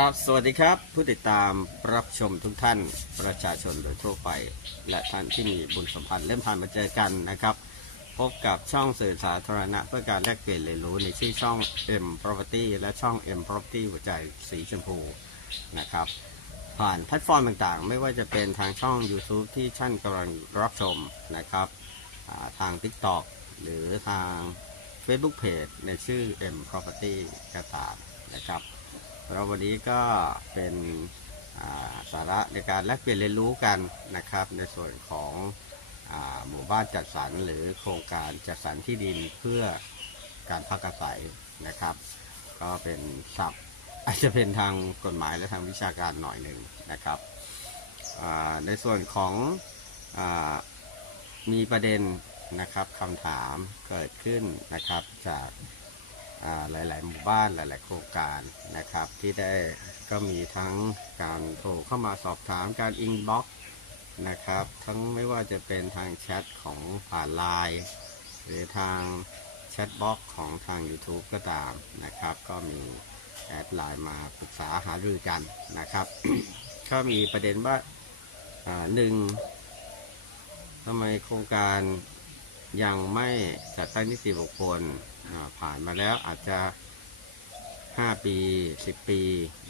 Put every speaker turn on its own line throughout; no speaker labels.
ครับ สวัสดีครับ ผู้ติดตามรับชมทุกท่านประชาชนโดยทั่วไป และท่านที่มีบุญสัมพันธ์เล่มผ่านมาเจอกันนะครับ พบกับช่องสื่อสาธารณะ เพื่อการแลกเปลี่ยนเรียนรู้ในชื่อช่อง M Property และช่อง M Property หัวใจสีชมพูนะครับ ผ่านแพลตฟอร์มต่างๆ ไม่ว่าจะเป็นทางช่อง YouTube ที่ท่านกำลังรับชมนะครับทาง TikTok หรือทาง Facebook Page ในชื่อ M Property ก็ตามนะครับ แล้ววันนี้ก็เป็นาสาระในการแลกเปลี่ยนเรียนรู้กันนะครับ ในส่วนของอหมู่บ้านจัดสรรหรือโครงการจัดสรรที่ดินเพื่อการพักอาศัยนะครับ ก็เป็นศัพท์อาจจะเป็นทางกฎหมายและทางวิชาการหน่อยหนึ่งนะครับในส่วนของอมีประเด็นนะครับคำถามเกิดขึ้นนะครับจาก หลาย ๆ หมู่บ้านหลาย ๆ โครงการนะครับ ที่ได้ก็มีทั้งการโทรเข้ามาสอบถามการอินบ็อกนะครับ ทั้งไม่ว่าจะเป็นทางแชทของผ่านไลน์หรือทางแชทบ็อกของทาง YouTube ก็ตามนะครับ ก็มีแอดไลน์มาปรึกษาหารือกันนะครับก็มีประเด็นว่าหนึ่งทำไมโครงการยังไม่จัดตั้งนิติบุคคลอ่า ผ่านมาแล้วอาจจะ 5 ปี 10 ปี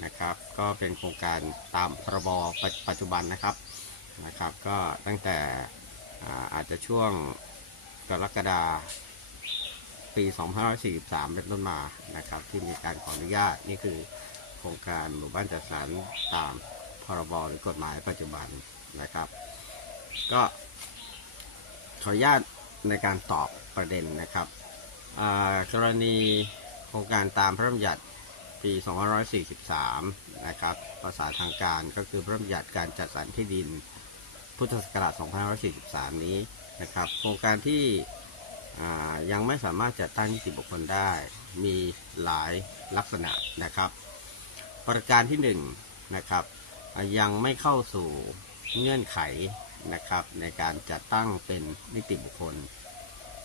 นะครับ ก็เป็นโครงการตามพรบปัจจุบันนะครับนะครับ ก็ตั้งแต่อาอาจจะช่วงกรกฎาปี 2543 เป็นต้นมานะครับ ที่มีการขออนุญาตนี่คือโครงการหมู่บ้านจัดสรรตามพรบหรือกฎหมายปัจจุบันนะครับ ก็ขออนุญาตในการตอบประเด็นนะครับ กรณีโครงการตามพระราชบัญญัติปี 2543 นะครับภาษาทางการก็คือพระราชบัญญัติการจัดสรรที่ดินพุทธศักราช 2543 นี้นะครับ โครงการที่ยังไม่สามารถจัดตั้งนิติบุคคลได้ มีหลายลักษณะนะครับ ประการที่1นงนะครับยังไม่เข้าสู่เงื่อนไขนะครับในการจัดตั้งเป็นนิติบุคคล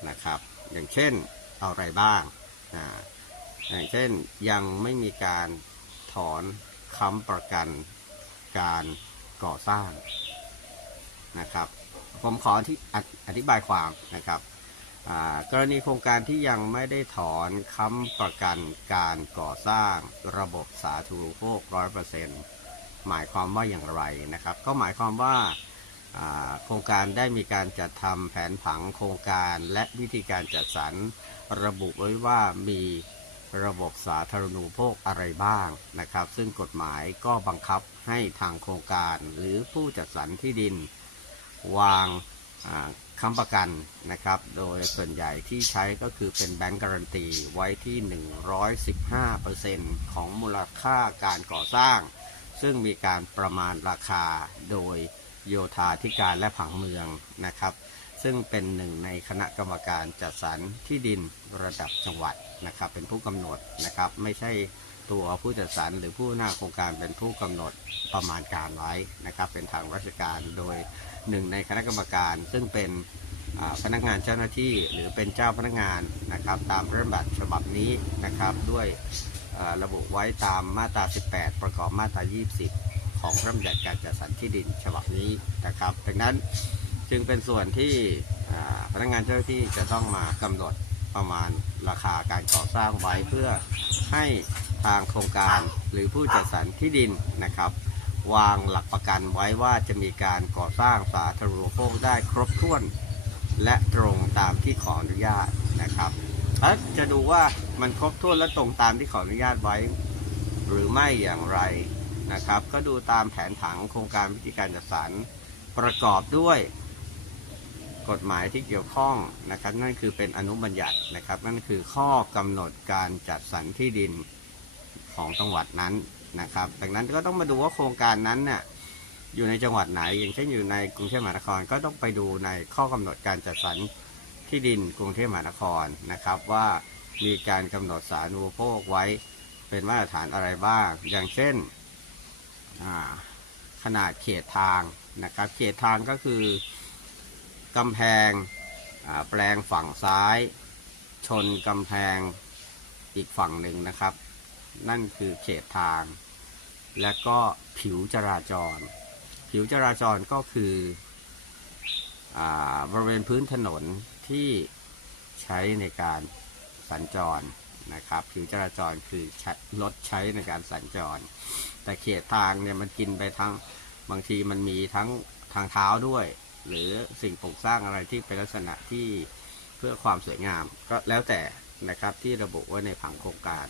นะครับ อย่างเช่น อะไรบ้างอ่าอย่างเช่นยังไม่มีการถอนค้ำประกันการก่อสร้างนะครับ ผมขอที่อธิบายความนะครับกรณีโครงการที่ยังไม่ได้ถอนค้ำประกันการก่อสร้างระบบสาธารณูปโภคร้อยเปอร์เซ็นต์หมายความว่าอย่างไรนะครับ ก็หมายความว่าโครงการได้มีการจัดทำแผนผังโครงการและวิธีการจัดสรร ระบุไว้ว่ามีระบบสาธารณูปโภคอะไรบ้างนะครับ ซึ่งกฎหมายก็บังคับให้ทางโครงการหรือผู้จัดสรรที่ดิน วางค้ำประกันนะครับ โดยส่วนใหญ่ที่ใช้ก็คือเป็นแบงก์การันตีไว้ที่ 115%ของมูลค่าการก่อสร้าง ซึ่งมีการประมาณราคาโดยโยธาธิการและผังเมืองนะครับ ซึ่งเป็นหนึ่งในคณะกรรมการจัดสรรที่ดินระดับจังหวัดนะครับ เป็นผู้กำหนดนะครับ ไม่ใช่ตัวผู้จัดสรรหรือผู้หน้าโครงการเป็นผู้กำหนดประมาณการไว้นะครับ เป็นทางราชการโดยหนึ่งในคณะกรรมการ ซึ่งเป็นพนักงานเจ้าหน้าที่หรือเป็นเจ้าพนักงานนะครับ ตามระราชบัติฉบับนี้นะครับด้วยระบุไว้ตามมาตรา 18 ประกอบมาตรา 20 ของพระราชบัญญัติการจัดสรรที่ดินฉบับนี้นะครับดังนั้น จึงเป็นส่วนที่พนักงานเจ้าหน้าที่จะต้องมากำหนดประมาณราคาการก่อสร้างไว้เพื่อให้ทางโครงการหรือผู้จัดสรรที่ดินนะครับ วางหลักประกันไว้ว่าจะมีการก่อสร้างสาธารณูปโภคได้ครบถ้วน และตรงตามที่ขออนุญาตนะครับแล้วจะดูว่ามันครบถ้วนและตรงตามที่ขออนุญาตไว้ หรือไม่อย่างไรนะครับ ก็ดูตามแผนผังโครงการวิธีการจัดสรรประกอบด้วย กฎหมายที่เกี่ยวข้องนะครับ นั่นคือเป็นอนุบัญญัตินะครับ นั่นคือข้อกำหนดการจัดสรรที่ดินของจังหวัดนั้นนะครับดังนั้นก็ต้องมาดูว่าโครงการนั้นเนี่ยอยู่ในจังหวัดไหน อย่างเช่นอยู่ในกรุงเทพมหานครก็ต้องไปดูในข้อกำหนดการจัดสรรที่ดินกรุงเทพมหานครนะครับ ว่ามีการกำหนดสารูปโภคไว้เป็นมาตรฐานอะไรบ้าง อย่างเช่นขนาดเขตทางนะครับ เขตทางก็คือ กำแพงแปลงฝั่งซ้าย ชนกำแพงอีกฝั่งหนึ่งนะครับ นั่นคือเขตทาง และก็ผิวจราจร ผิวจราจรก็คืออบริเวณพื้นถนนที่ใช้ในการสัญจรนะครับ ผิวจราจรคือรถใช้ในการสัญจร แต่เขตทางเนี่ยมันกินไปทั้งบางทีมันมีทั้งทางเท้าด้วย หรือสิ่งปลูกสร้างอะไรที่เป็นลักษณะที่เพื่อความสวยงาม ก็แล้วแต่นะครับที่ระบุไว้ในผังโครงการ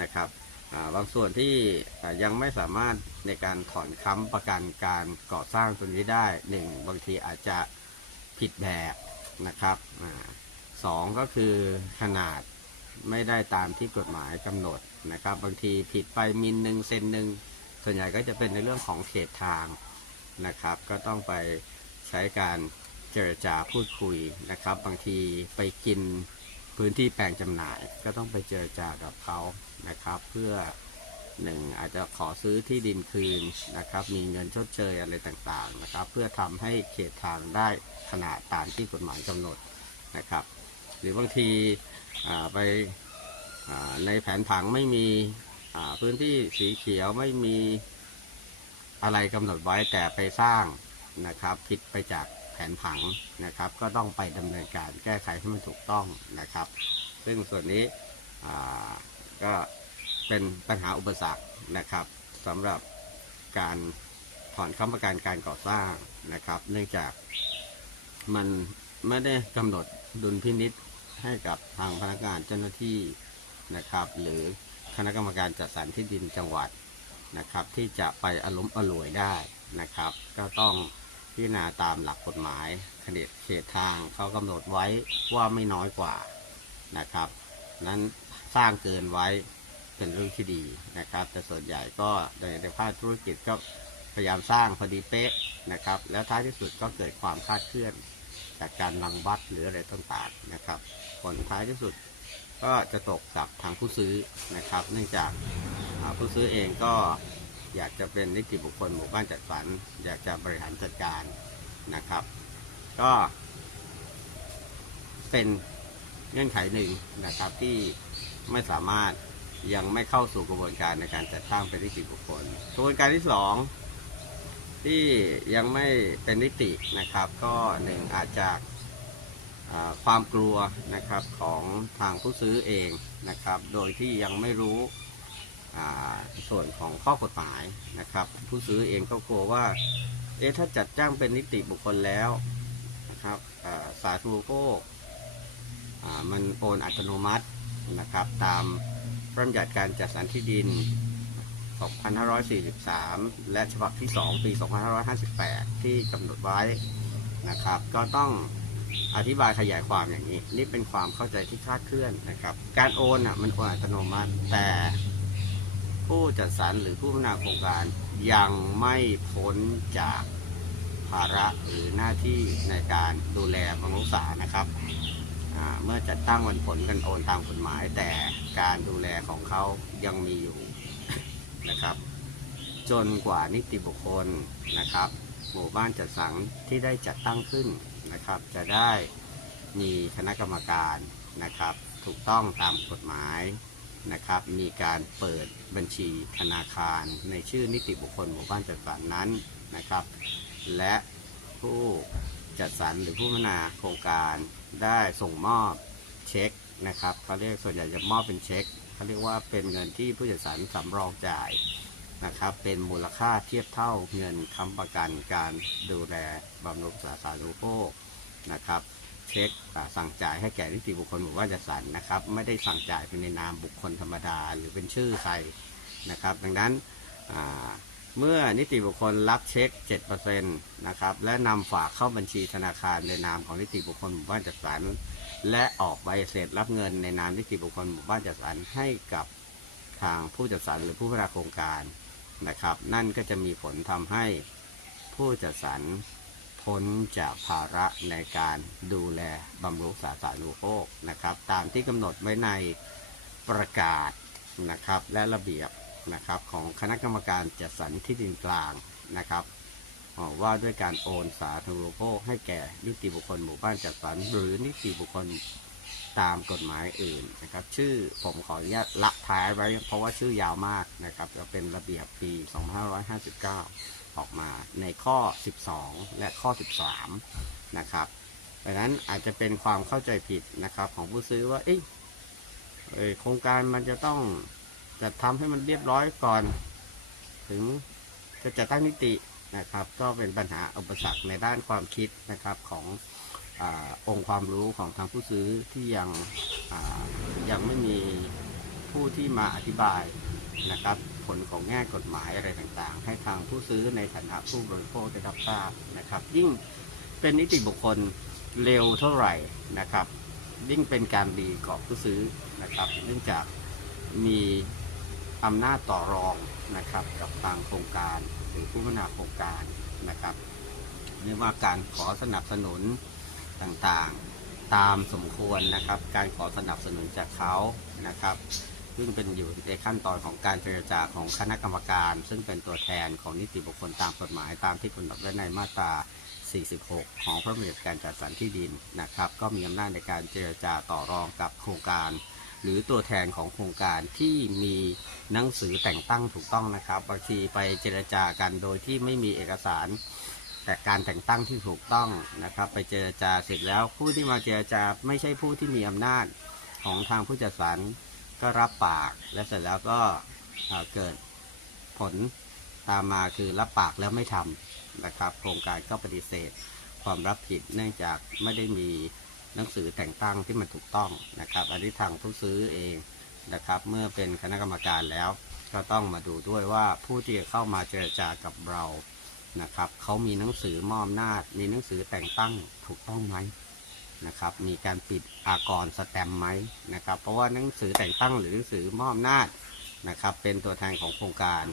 นะครับบางส่วนที่ยังไม่สามารถในการถอนค้ำประกันการก่อสร้างตัวนี้ได้หนึ่งบางทีอาจจะผิดแบบนะครับอสองก็คือขนาดไม่ได้ตามที่กฎหมายกำหนดนะครับ บางทีผิดไปมิลหนึ่งเซนหนึ่งส่วนใหญ่ก็จะเป็นในเรื่องของเขตทางนะครับ ก็ต้องไป ใช้การเจรจาพูดคุยนะครับ บางทีไปกินพื้นที่แปลงจำหน่าย ก็ต้องไปเจรจากับเขานะครับ เพื่อหนึ่งอาจจะขอซื้อที่ดินคืนนะครับ มีเงินชดเชยอะไรต่างๆนะครับ เพื่อทำให้เขตทางได้ขนาดตามที่กฎหมายกำหนดนะครับ หรือบางทีไปในแผนผังไม่มีพื้นที่สีเขียวไม่มีอะไรกำหนดไว้แต่ไปสร้าง นะครับ ผิดไปจากแผนผังนะครับ ก็ต้องไปดำเนินการแก้ไขให้มันถูกต้องนะครับ ซึ่งส่วนนี้ก็เป็นปัญหาอุปสรรคนะครับสำหรับการถอนค้ำประกันการก่อสร้างนะครับ เนื่องจากมันไม่ได้กำหนดดุลพินิษให้กับทางพนักงานเจ้าหน้าที่นะครับ หรือคณะกรรมการจัดสรรที่ดินจังหวัดนะครับ ที่จะไปอารมณ์อร่วยได้นะครับ ก็ต้อง พิจารณาตามหลักกฎหมายขนาดเขตทางเขากำหนดไว้ว่าไม่น้อยกว่านะครับ นั้นสร้างเกินไว้เป็นเรื่องที่ดีนะครับ แต่ส่วนใหญ่ก็ในในภาคธุรกิจก็พยายามสร้างพอดีเป๊ะนะครับ แล้วท้ายที่สุดก็เกิดความคาดเคลื่อน จากการรังบัตหรืออะไรต่างๆนะครับ ผลท้ายที่สุดก็จะตกกับทางผู้ซื้อนะครับ เนื่องจากผู้ซื้อเองก็ อยากจะเป็นนิติบุคคลหมู่บ้านจัดสรรอยากจะบริหารจัดการนะครับ ก็เป็นเงื่อนไขหนึ่งนะครับที่ไม่สามารถยังไม่เข้าสู่กระบวนการในการจัดตั้งเป็นนิติบุคคลกระบวนการที่สองที่ยังไม่เป็นนิตินะครับ ก็หนึ่งอาจจะอ่าความกลัวนะครับของทางผู้ซื้อเองนะครับ โดยที่ยังไม่รู้ ส่วนของข้อกฎหมายนะครับ ผู้ซื้อเองก็กลัวว่า เอ๊ะถ้าจัดจ้างเป็นนิติบุคคลแล้วนะครับสาธารณูโภคมันโอนอัตโนมัตินะครับ ตามพระราชบัญญัติการจัดสรรที่ดิน 2543 และฉบับที่ 2 ปี 2558 ที่กำหนดไว้นะครับ ก็ต้องอธิบายขยายความอย่างนี้ นี่เป็นความเข้าใจที่คลาดเคลื่อนนะครับ การโอนอะมันโอนอัตโนมัติแต่ ผู้จัดสรรหรือผู้พัฒนาโครงการยังไม่พ้นจากภาระหรือหน้าที่ในการดูแลบำรุงรักษานะครับเมื่อจัดตั้งวันผลกันโอนตามกฎหมาย แต่การดูแลของเขายังมีอยู่นะครับ จนกว่านิติบุคคลนะครับหมู่บ้านจัดสรรที่ได้จัดตั้งขึ้นนะครับ จะได้มีคณะกรรมการนะครับ ถูกต้องตามกฎหมาย นะครับ มีการเปิดบัญชีธนาคาร ในชื่อนิติบุคคลหมู่บ้านจัดสรรนั้นนะครับ และผู้จัดสรรหรือผู้พัฒนาโครงการได้ส่งมอบเช็คนะครับเขาเรียกส่วนใหญ่จะมอบเป็นเช็คเขาเรียกว่าเป็นเงินที่ผู้จัดสรรสำรองจ่ายนะครับ เป็นมูลค่าเทียบเท่าเงินค้ำประกันการดูแลบำรุงสาธารณูปโภคนะครับ ช็คสั่งจ่ายให้แก่นิติบุคคลหมู่บ้านจัดสรรนะครับ ไม่ได้สั่งจ่ายเป็นในนามบุคคลธรรมดา หรือเป็นชื่อใครนะครับ ดังนั้นเมื่อนิติบุคคลรับเช็ค 7%นะครับ และนำฝากเข้าบัญชีธนาคารในนามของนิติบุคคลหมู่บ้านจัดสรร และออกใบเสร็จรับเงินในนามนิติบุคคลหมู่บ้านจัดสรรให้กับทางผู้จัดสรรหรือผู้พัฒนาโครงการนะครับ นั่นก็จะมีผลทำให้ผู้จัดสรร พ้นจากภาระในการดูแลบำรุงสาธารณูปโภคนะครับ ตามที่กำหนดไว้ในประกาศนะครับ และระเบียบนะครับของคณะกรรมการจัดสรรที่ดินกลางนะครับว่าด้วยการโอนสาธารณูปโภคให้แก่นิติบุคคลหมู่บ้านจัดสรรหรือนิติบุคคลตามกฎหมายอื่นนะครับ ชื่อผมขออนุญาตละท้ายไว้เพราะว่าชื่อยาวมากนะครับจะเป็นระเบียบปี 2559 ออกมาในข้อ 12 และข้อ 13 นะครับดังนั้นอาจจะเป็นความเข้าใจผิดนะครับของผู้ซื้อว่าเอ๊ะโครงการมันจะต้องจัดทำให้มันเรียบร้อยก่อน ถึงจะจัดตั้งนิตินะครับ ก็เป็นปัญหาอุปสรรคในด้านความคิดนะครับของอองค์ความรู้ของทางผู้ซื้อที่ยังยังไม่มีผู้ที่มาอธิบายนะครับ ผลของแง่กฎหมายอะไรต่างๆ ให้ทางผู้ซื้อในฐานะผู้บริโภคได้รับทราบนะครับ ยิ่งเป็นนิติบุคคลเร็วเท่าไหร่นะครับ ยิ่งเป็นการดีกับผู้ซื้อนะครับเนื่องจากมีอำนาจต่อรองนะครับกับทางโครงการหรือผู้พัฒนาโครงการนะครับไม่ว่าการขอสนับสนุนต่างๆตามสมควรนะครับ การขอสนับสนุนจากเขานะครับ ซึ่งเป็นอยู่ในขั้นตอนของการเจรจาของคณะกรรมการ ซึ่งเป็นตัวแทนของนิติบุคคลตามกฎหมายตามที่กำหนดไว้ในมาตรา 46 ของพระราชบัญญัติการจัดสรรที่ดินนะครับ ก็มีอำนาจในการเจรจาต่อรองกับโครงการ หรือตัวแทนของโครงการที่มีหนังสือแต่งตั้งถูกต้องนะครับบางทีไปเจรจากันโดยที่ไม่มีเอกสารแต่การแต่งตั้งที่ถูกต้องนะครับ ไปเจรจาเสร็จแล้วผู้ที่มาเจรจาไม่ใช่ผู้ที่มีอำนาจของทางผู้จัดสรร ก็รับปากและเสร็จแล้วก็เกิดผลตามมาคือรับปากแล้วไม่ทำนะครับ โครงการก็ปฏิเสธความรับผิดเนื่องจากไม่ได้มีหนังสือแต่งตั้งที่มันถูกต้องนะครับ อันนี้ทางผู้ซื้อเองนะครับ เมื่อเป็นคณะกรรมการแล้ว ก็ต้องมาดูด้วยว่าผู้ที่จะเข้ามาเจรจากับเรานะครับเขามีหนังสือมอบอำนาจ มีหนังสือแต่งตั้งถูกต้องไหม นะครับ มีการปิดอากรสแตมไหมนะครับ เพราะว่าหนังสือแต่งตั้งหรือหนังสือมอบอำนาจนะครับ เป็นตัวแทนของโครงการ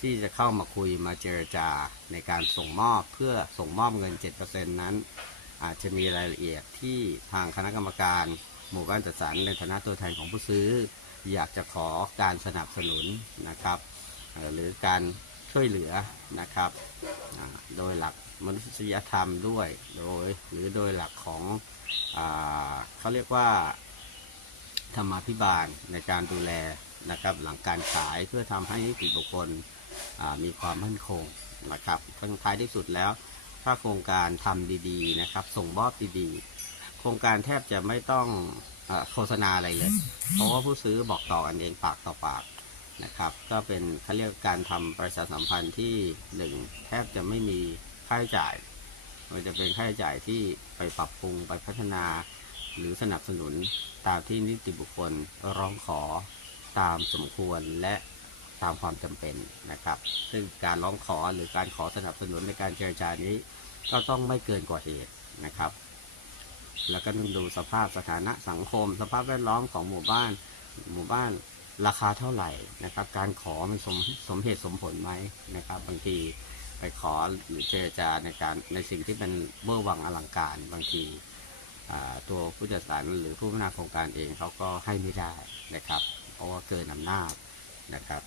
ที่จะเข้ามาคุยมาเจรจาในการส่งมอบเพื่อส่งมอบเงิน 7%นั้น อาจจะมีรายละเอียดที่ทางคณะกรรมการหมู่บ้านจัดสรรในฐานะตัวแทนของผู้ซื้อ อยากจะขอการสนับสนุนนะครับ หรือการช่วยเหลือนะครับ โดยหลักมนุษยธรรมด้วยโดยหรือโดยหลักของ เขาเรียกว่าธรรมาภิบาลในการดูแลนะครับหลังการขายเพื่อทำให้นิติบุคคลมีความมั่นคงนะครับทั้งท้ายที่สุดแล้ว ถ้าโครงการทำดีๆนะครับ ส่งมอบดีๆ โครงการแทบจะไม่ต้องอโฆษณาอะไรเลย เพราะว่าผู้ซื้อบอกต่อกันเองปากต่อปากนะครับ ก็เป็นเขาเรียกการทำประชาสัมพันธ์ที่หนึ่งแทบจะไม่มีค่าใช้จ่าย มันจะเป็นค่าใช้จ่ายที่ ปปรับปรุงไปพัฒนา หรือสนับสนุนตามที่นิติบุคคลร้องขอตามสมควรและตามความจำเป็นนะครับ ซึ่งการร้องขอหรือการขอสนับสนุนในการเจรจานี้ ก็ต้องไม่เกินกว่าเหตุนะครับ แล้วก็ต้องดูสภาพสถานะสังคม สภาพแวดล้อมของหมู่บ้าน หมู่บ้านราคาเท่าไหร่นะครับ การขอมันสมสมเหตุสมผลไหมนะครับ บางที ไปขอหรือเจรจาในการในสิ่งที่เป็นเบอร์วังอลังการบางทีตัวผู้จัดสรรหรือผู้พัฒนาโครงการเองเขาก็ให้ไม่ได้นะครับ เพราะว่าเกินอำนาจนะครับ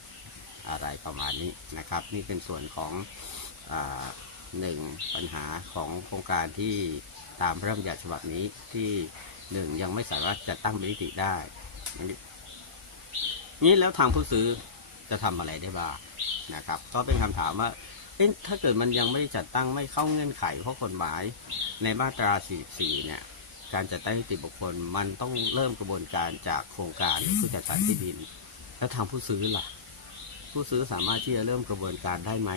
อะไรประมาณนี้นะครับ นี่เป็นส่วนของอหนึ่งปัญหาของโครงการที่ตามพระราชบัญญัติฉบับนี้ที่หนึ่งยังไม่สามารถจัดตั้งเป็นนิติได้ นี่แล้วทางผู้ซื้อจะทำอะไรได้บ้างนะครับ ก็เป็นคำถามว่า เอ๊ะถ้าเกิดมันยังไม่จัดตั้งไม่เข้าเงื่อนไขเพราะกฎหมายในมาตรา 44 เนี่ย การจัดตั้งนิติบุคคลมันต้องเริ่มกระบวนการจากโครงการผู้จัดสรรที่ดิน แล้วทางผู้ซื้อล่ะ ผู้ซื้อสามารถที่จะเริ่มกระบวนการได้ไหม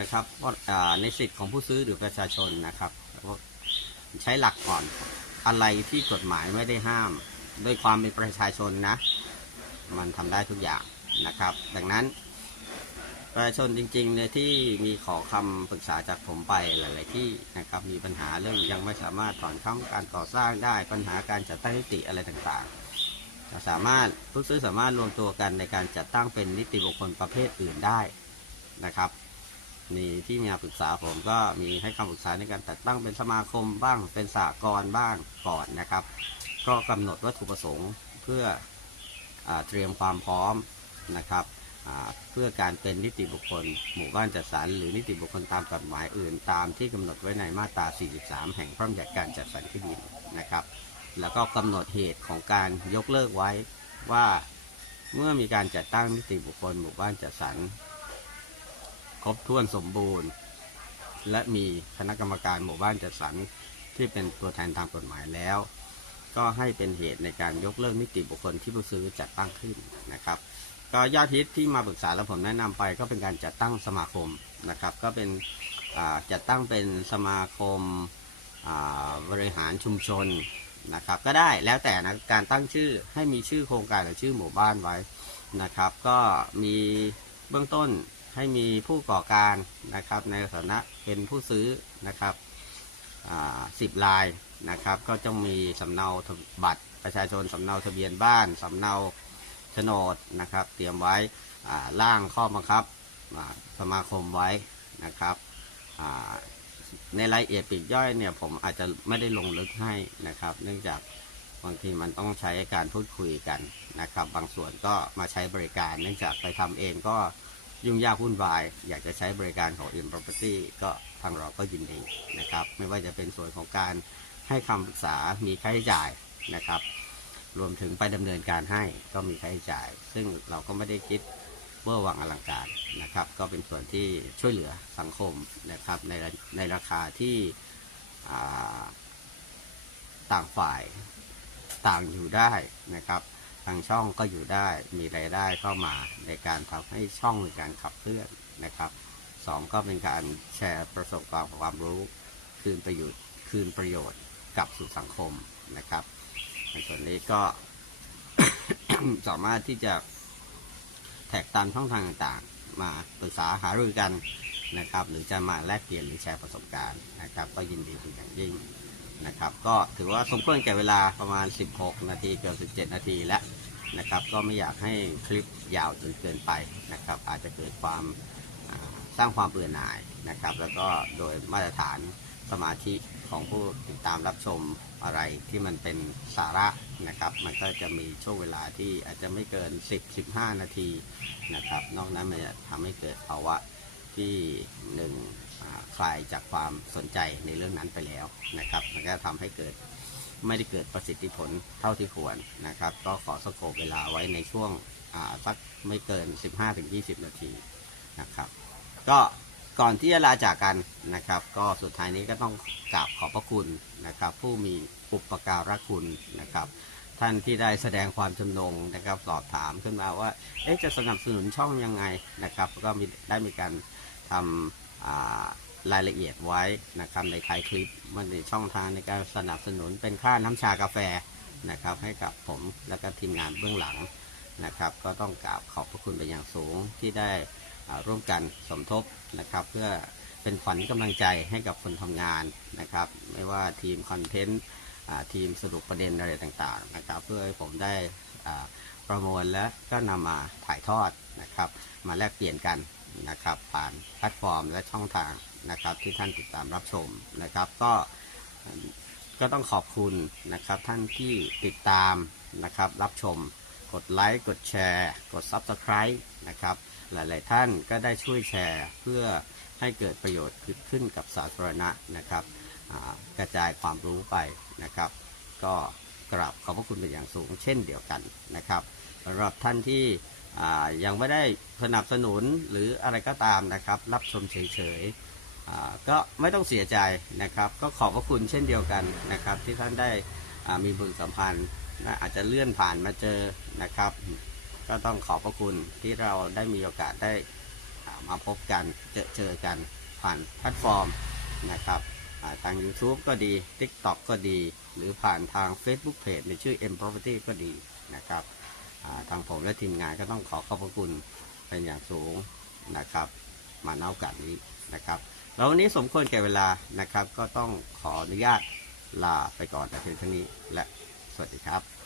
นะครับเพราะอ่าในสิทธิ์ของผู้ซื้อหรือประชาชนนะครับใช้หลักก่อนอะไรที่กฎหมายไม่ได้ห้ามด้วยความเป็นประชาชนนะ มันทำได้ทุกอย่างนะครับ ดังนั้น ประชาชนจริงๆเนี่ยที่มีขอคำปรึกษาจากผมไปหลาย ๆ ที่นะครับมีปัญหาเรื่องยังไม่สามารถถอนเข้าการก่อสร้างได้ปัญหาการจัดตั้งนิติอะไรต่างๆจะสามารถผู้ซื้อสามารถรวมตัวกันในการจัดตั้งเป็นนิติบุคคลประเภทอื่นได้นะครับนี่ที่มีมาปรึกษาผมก็มีให้คำปรึกษาในการจัดตั้งเป็นสมาคมบ้างเป็นสากลบ้างก่อนนะครับ ก็กำหนดวัตถุประสงค์เพื่ออเตรียมความพร้อมนะครับ เพื่อการเป็นนิติบุคคล หมู่บ้านจัดสรรหรือนิติบุคคลตามกฎหมายอื่น ตามที่กำหนดไว้ในมาตรา 43 แห่งพระราชบัญญัติการจัดสรรที่ดินนะครับ แล้วก็กำหนดเหตุของการยกเลิกไว้ว่าเมื่อมีการจัดตั้งนิติบุคคล หมู่บ้านจัดสรรครบถ้วนสมบูรณ์ และมีคณะกรรมการหมู่บ้านจัดสรรที่เป็นตัวแทนทางกฎหมายแล้ว ก็ให้เป็นเหตุในการยกเลิกนิติบุคคลที่ผู้ซื้อจัดตั้งขึ้นนะครับ ก็ยอดฮิตที่มาปรึกษาแล้วผมแนะนำไป ก็เป็นการจัดตั้งสมาคมนะครับ ก็เป็นจัดตั้งเป็นสมาคมาบริหารชุมชนนะครับ ก็ได้แล้วแต่นะการตั้งชื่อให้มีชื่อโครงการหรือชื่อหมู่บ้านไว้นะครับ ก็มีเบื้องต้นให้มีผู้ก่อการนะครับ ในฐานะเป็นผู้ซื้อนะครับสิบลายนะครับ ก็ต้องมีสำเนาบัตรประชาชนสำเนาทะเบียนบ้านสำเนา นดนะครับ เตรียมไว้อ่าร่างข้อบังคับสมาคมไว้นะครับในรายละเอียดปีกย่อยเนี่ยผมอาจจะไม่ได้ลงลึกให้นะครับ เนื่องจากบางทีมันต้องใช้การพูดคุยกันนะครับ บางส่วนก็มาใช้บริการ เนื่องจากไปทำเองก็ยุ่งยากวุ่นวาย อยากจะใช้บริการของ i m Property ก็ทางเราก็ยินดีนะครับ ไม่ว่าจะเป็นส่วนของการให้คำปรึกษามีค่าใช้จ่ายนะครับ รวมถึงไปดำเนินการให้ก็มีค่าใช้จ่าย ซึ่งเราก็ไม่ได้คิดเวอร์วังอลังการนะครับ ก็เป็นส่วนที่ช่วยเหลือสังคมนะครับในในราคาที่ต่างฝ่ายต่างอยู่ได้นะครับ ทางช่องก็อยู่ได้มีรายได้เข้ามาในการทำให้ช่องมีการขับเคลื่อนนะครับสองก็เป็นการแชร์ประสบการณ์ความรู้ คืนประโยชน์คืนประโยชน์กับสู่สังคมนะครับ ส่วนนี้ก็ สามารถที่จะแท็กตามช่องทางต่างๆ มาปรึกษาหารือกันนะครับ หรือจะมาแลกเปลี่ยนหรือแชร์ประสบการณ์นะครับ ก็ยินดีเป็นอย่างยิ่งนะครับ ก็ถือว่าสมควรแก่เวลาประมาณ 16 นาทีเกือบ17 นาทีแล้วนะครับ ก็ไม่อยากให้คลิปยาวจนเกินไปนะครับ อาจจะเกิดความสร้างความเบื่อหน่ายนะครับ แล้วก็โดยมาตรฐาน สมาธิของผู้ติดตามรับชมอะไรที่มันเป็นสาระนะครับ มันก็จะมีช่วงเวลาที่อาจจะไม่เกิน 10-15 นาทีนะครับ นอกนั้นมันจะทำให้เกิดภาวะที่หนึ่งคลายจากความสนใจในเรื่องนั้นไปแล้วนะครับ มันก็ทำให้เกิดไม่ได้เกิดประสิทธิผลเท่าที่ควรนะครับ ก็ขอสโคปเวลาไว้ในช่วงสักไม่เกิน 15-20 นาทีนะครับ ก็ ก่อนที่จะลาจากกันนะครับ ก็สุดท้ายนี้ก็ต้องกราบขอบพระคุณนะครับ ผู้มีอุปการะคุณนะครับ ท่านที่ได้แสดงความจำนงนะครับสอบถามขึ้นมาว่าเอ๊ะจะสนับสนุนช่องยังไงนะครับ ก็มีได้มีการทำรายละเอียดไว้นะครับในท้ายคลิปมันในช่องทางในการสนับสนุนเป็นค่าน้ำชากาแฟนะครับ ให้กับผมและก็ทีมงานเบื้องหลังนะครับ ก็ต้องกราบขอบพระคุณเป็นอย่างสูงที่ได้ ร่วมกันสมทบนะครับ เพื่อเป็นขวัญกำลังใจให้กับคนทำงานนะครับ ไม่ว่าทีมคอนเทนต์ทีมสรุปประเด็นอะไรต่างๆนะครับ เพื่อให้ผมได้ประมวลและก็นำมาถ่ายทอดนะครับ มาแลกเปลี่ยนกันนะครับ ผ่านแพลตฟอร์มและช่องทางนะครับ ที่ท่านติดตามรับชมนะครับ ก็ก็ต้องขอบคุณนะครับท่านที่ติดตามนะครับ รับชมกดไลค์กดแชร์ กด Subscribe นะครับ หลาย ๆ ท่านก็ได้ช่วยแชร์เพื่อให้เกิดประโยชน์ขึ้นกับสาธารณะนะครับกระจายความรู้ไปนะครับ ก็กราบขอบพระคุณเป็นอย่างสูงเช่นเดียวกันนะครับสำหรับท่านที่ยังไม่ได้สนับสนุนหรืออะไรก็ตามนะครับ รับชมเฉยๆก็ไม่ต้องเสียใจนะครับ ก็ขอบพระคุณเช่นเดียวกันนะครับ ที่ท่านได้มีบุญสัมพันธ์อาจจะเลื่อนผ่านมาเจอนะครับ ก็ต้องขอบพระคุณที่เราได้มีโอกาสได้มาพบกันเจอเจอกันผ่านแพลตฟอร์มนะครับทาง YouTube ก็ดี TikTok ก็ดี หรือผ่านทาง Facebook Page ในชื่อ M Property ก็ดีนะครับทางผมและทีมงานก็ต้องขอขอบพระคุณเป็นอย่างสูงนะครับ มาเน่ากันนี้นะครับแล้ววันนี้สมควรแก่เวลานะครับ ก็ต้องขออนุญาตลาไปก่อนแต่เพียงเท่านี้และสวัสดีครับ